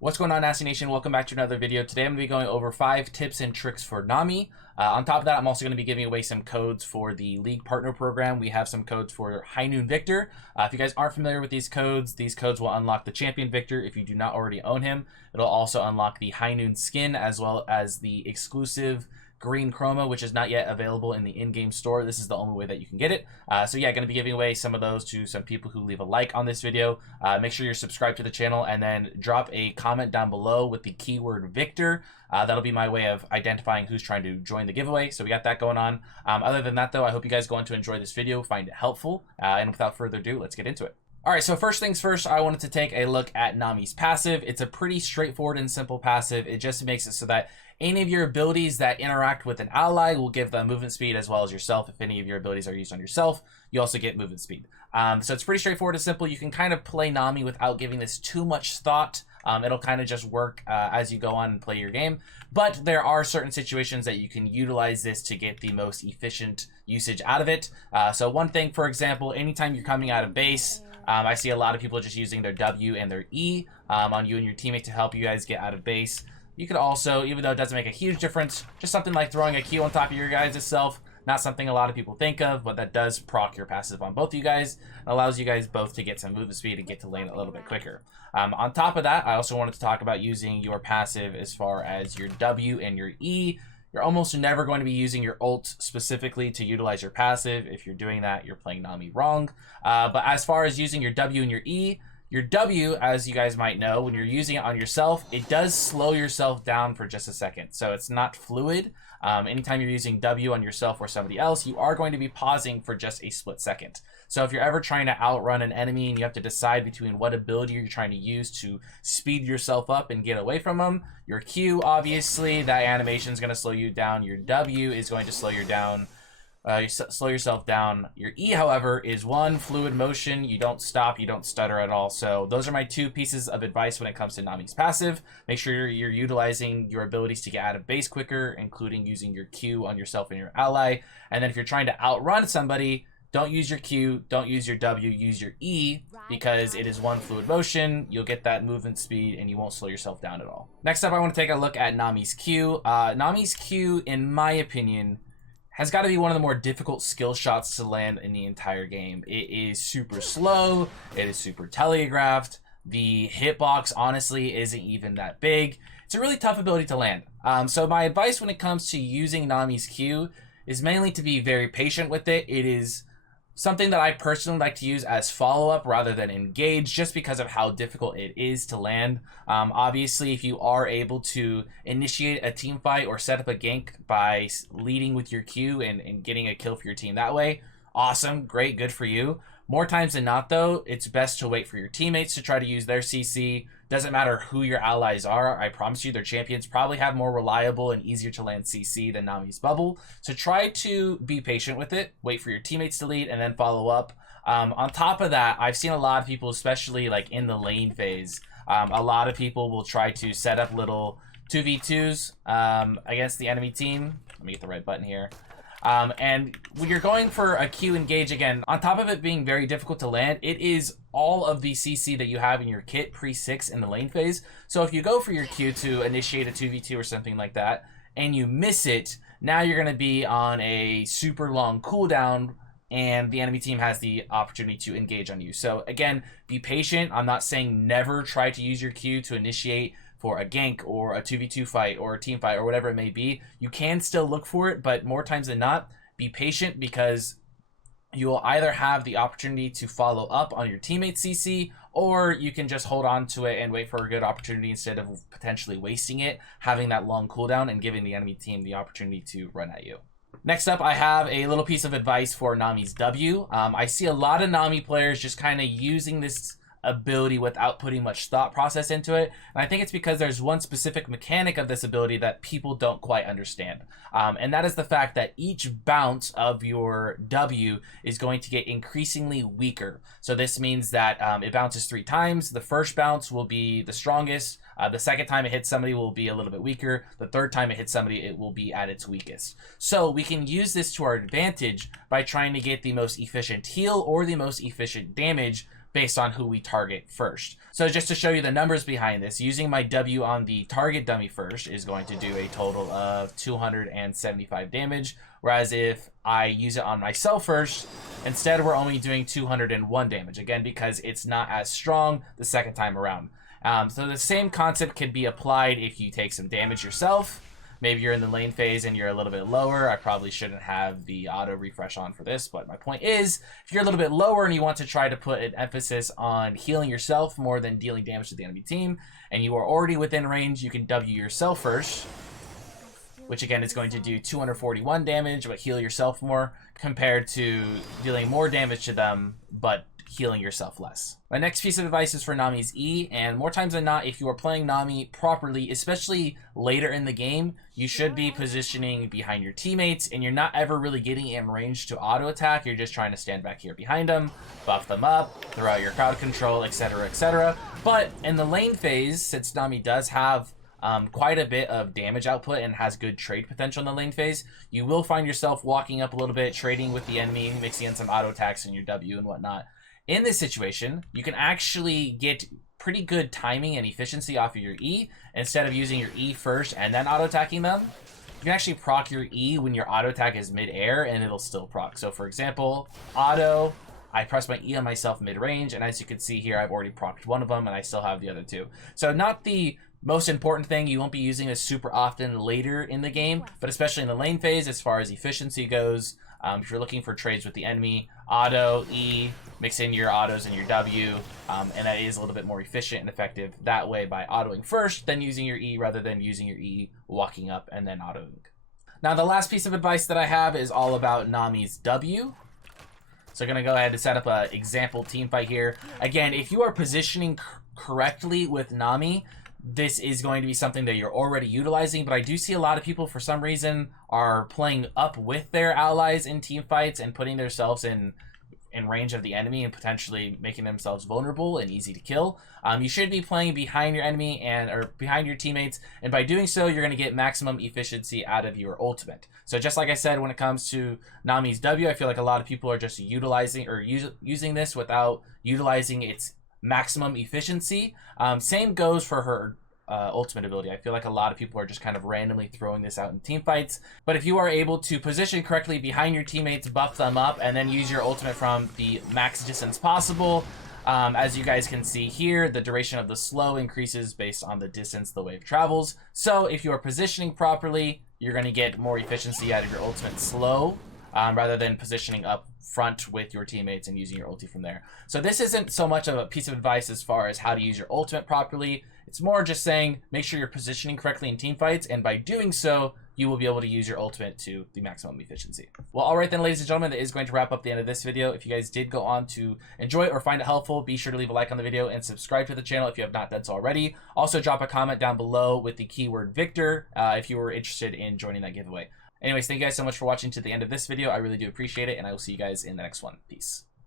What's going on, Nasteey Nation? Welcome back to another video. Today I'm going to be going over 5 tips and tricks for Nami. On top of that, I'm also going to be giving away some codes for the League Partner Program. We have some codes for High Noon Victor. If you guys aren't familiar with these codes will unlock the Champion Victor if you do not already own him. It'll also unlock the High Noon skin as well as the exclusive green chroma, which is not yet available in the in-game store. This is the only way that you can get it. So yeah, going to be giving away some of those to some people who leave a like on this video. Make sure you're subscribed to the channel and then drop a comment down below with the keyword Victor. That'll be my way of identifying who's trying to join the giveaway. So we got that going on. Other than that though, I hope you guys go on to enjoy this video, find it helpful, and without further ado, let's get into it. Alright, so first things first, I wanted to take a look at Nami's passive. It's a pretty straightforward and simple passive. It just makes it so that any of your abilities that interact with an ally will give them movement speed as well as yourself. If any of your abilities are used on yourself, you also get movement speed. So it's pretty straightforward and simple. You can kind of play Nami without giving this too much thought. It'll kind of just work as you go on and play your game. But there are certain situations that you can utilize this to get the most efficient usage out of it. So one thing, for example, anytime you're coming out of base, I see a lot of people just using their W and their E on you and your teammate to help you guys get out of base. You could also, even though it doesn't make a huge difference, just something like throwing a Q on top of your guys itself. Not something a lot of people think of, but that does proc your passive on both of you guys. It allows you guys both to get some movement speed and get to lane a little bit quicker. On top of that, I also wanted to talk about using your passive as far as your W and your E. You're almost never going to be using your ult specifically to utilize your passive. If you're doing that, you're playing Nami wrong. But as far as using your W and your W, as you guys might know, when you're using it on yourself, it does slow yourself down for just a second. So it's not fluid. Anytime you're using W on yourself or somebody else, you are going to be pausing for just a split second. So if you're ever trying to outrun an enemy and you have to decide between what ability you're trying to use to speed yourself up and get away from them, your Q, obviously, that animation is going to slow you down. Your W is going to slow you down. Slow yourself down. Your E, however, is one fluid motion. You don't stop, you don't stutter at all. So those are my 2 pieces of advice when it comes to Nami's passive. Make sure you're utilizing your abilities to get out of base quicker, including using your Q on yourself and your ally. And then if you're trying to outrun somebody, don't use your Q, don't use your W, use your E, because it is one fluid motion. You'll get that movement speed and you won't slow yourself down at all. Next up, I want to take a look at Nami's Q. Nami's Q, in my opinion, has got to be one of the more difficult skill shots to land in the entire game. It is super slow, it is super telegraphed, the hitbox honestly isn't even that big. It's a really tough ability to land. So my advice when it comes to using Nami's Q is mainly to be very patient with it. It is something that I personally like to use as follow-up rather than engage, just because of how difficult it is to land. Obviously, if you are able to initiate a team fight or set up a gank by leading with your Q and getting a kill for your team that way, awesome, great, good for you. More times than not, though, it's best to wait for your teammates to try to use their CC. Doesn't matter who your allies are. I promise you, their champions probably have more reliable and easier to land CC than Nami's bubble. So try to be patient with it. Wait for your teammates to lead and then follow up. On top of that, I've seen a lot of people, especially like in the lane phase, a lot of people will try to set up little 2v2s against the enemy team. Let me get the right button here. And when you're going for a Q engage, again, on top of it being very difficult to land, it is all of the CC that you have in your kit pre-6 in the lane phase. So if you go for your Q to initiate a 2v2 or something like that, and you miss it, now you're going to be on a super long cooldown, and the enemy team has the opportunity to engage on you. So again, be patient. I'm not saying never try to use your Q to initiate for a gank or a 2v2 fight or a team fight or whatever it may be. You can still look for it, but more times than not, be patient, because you will either have the opportunity to follow up on your teammate's CC, or you can just hold on to it and wait for a good opportunity instead of potentially wasting it, having that long cooldown and giving the enemy team the opportunity to run at you. Next up, I have a little piece of advice for Nami's W. I see a lot of Nami players just kind of using this ability without putting much thought process into it, and I think it's because there's one specific mechanic of this ability that people don't quite understand, and that is the fact that each bounce of your W is going to get increasingly weaker. So this means that it bounces 3 times. The first bounce will be the strongest, the second time it hits somebody will be a little bit weaker, the third time it hits somebody it will be at its weakest. So we can use this to our advantage by trying to get the most efficient heal or the most efficient damage based on who we target first. So just to show you the numbers behind this, using my W on the target dummy first is going to do a total of 275 damage, whereas if I use it on myself first, instead we're only doing 201 damage, again because it's not as strong the second time around. So the same concept can be applied if you take some damage yourself. Maybe you're in the lane phase and you're a little bit lower. I probably shouldn't have the auto refresh on for this, but my point is, if you're a little bit lower and you want to try to put an emphasis on healing yourself more than dealing damage to the enemy team, and you are already within range, you can W yourself first, which again is going to do 241 damage, but heal yourself more, compared to dealing more damage to them, but healing yourself less. My next piece of advice is for Nami's E, and more times than not, if you are playing Nami properly, especially later in the game, you should be positioning behind your teammates, and you're not ever really getting in range to auto attack. You're just trying to stand back here behind them, buff them up, throw out your crowd control, etc., etc. But in the lane phase, since Nami does have quite a bit of damage output and has good trade potential in the lane phase, you will find yourself walking up a little bit, trading with the enemy, mixing in some auto attacks in your W and whatnot. In this situation, you can actually get pretty good timing and efficiency off of your E. Instead of using your E first and then auto-attacking them, you can actually proc your E when your auto-attack is mid-air and it'll still proc. So for example, auto, I press my E on myself mid-range, and as you can see here, I've already procced one of them and I still have the other two. So not the most important thing, you won't be using this super often later in the game, but especially in the lane phase, as far as efficiency goes, if you're looking for trades with the enemy, auto, E, mix in your autos and your W, and that is a little bit more efficient and effective that way by autoing first, then using your E, rather than using your E, walking up, and then autoing. Now the last piece of advice that I have is all about Nami's W. So I'm going to go ahead and set up an example team fight here. Again, if you are positioning correctly with Nami, this is going to be something that you're already utilizing, but I do see a lot of people for some reason are playing up with their allies in team fights and putting themselves in range of the enemy and potentially making themselves vulnerable and easy to kill. You should be playing behind your enemy or behind your teammates, and by doing so, you're going to get maximum efficiency out of your ultimate. So just like I said, when it comes to Nami's W, I feel like a lot of people are just utilizing or using this without utilizing its maximum efficiency. Same goes for her ultimate ability. I feel like a lot of people are just kind of randomly throwing this out in team fights, but if you are able to position correctly behind your teammates, buff them up, and then use your ultimate from the max distance possible, as you guys can see here, the duration of the slow increases based on the distance the wave travels. So if you are positioning properly, you're going to get more efficiency out of your ultimate slow, rather than positioning up front with your teammates and using your ulti from there. So this isn't so much of a piece of advice as far as how to use your ultimate properly. It's more just saying make sure you're positioning correctly in team fights, and by doing so, you will be able to use your ultimate to the maximum efficiency. Well, all right then, ladies and gentlemen, that is going to wrap up the end of this video. If you guys did go on to enjoy it or find it helpful, be sure to leave a like on the video and subscribe to the channel if you have not done so already. Also, drop a comment down below with the keyword Victor if you were interested in joining that giveaway. Anyways, thank you guys so much for watching to the end of this video. I really do appreciate it, and I will see you guys in the next one. Peace.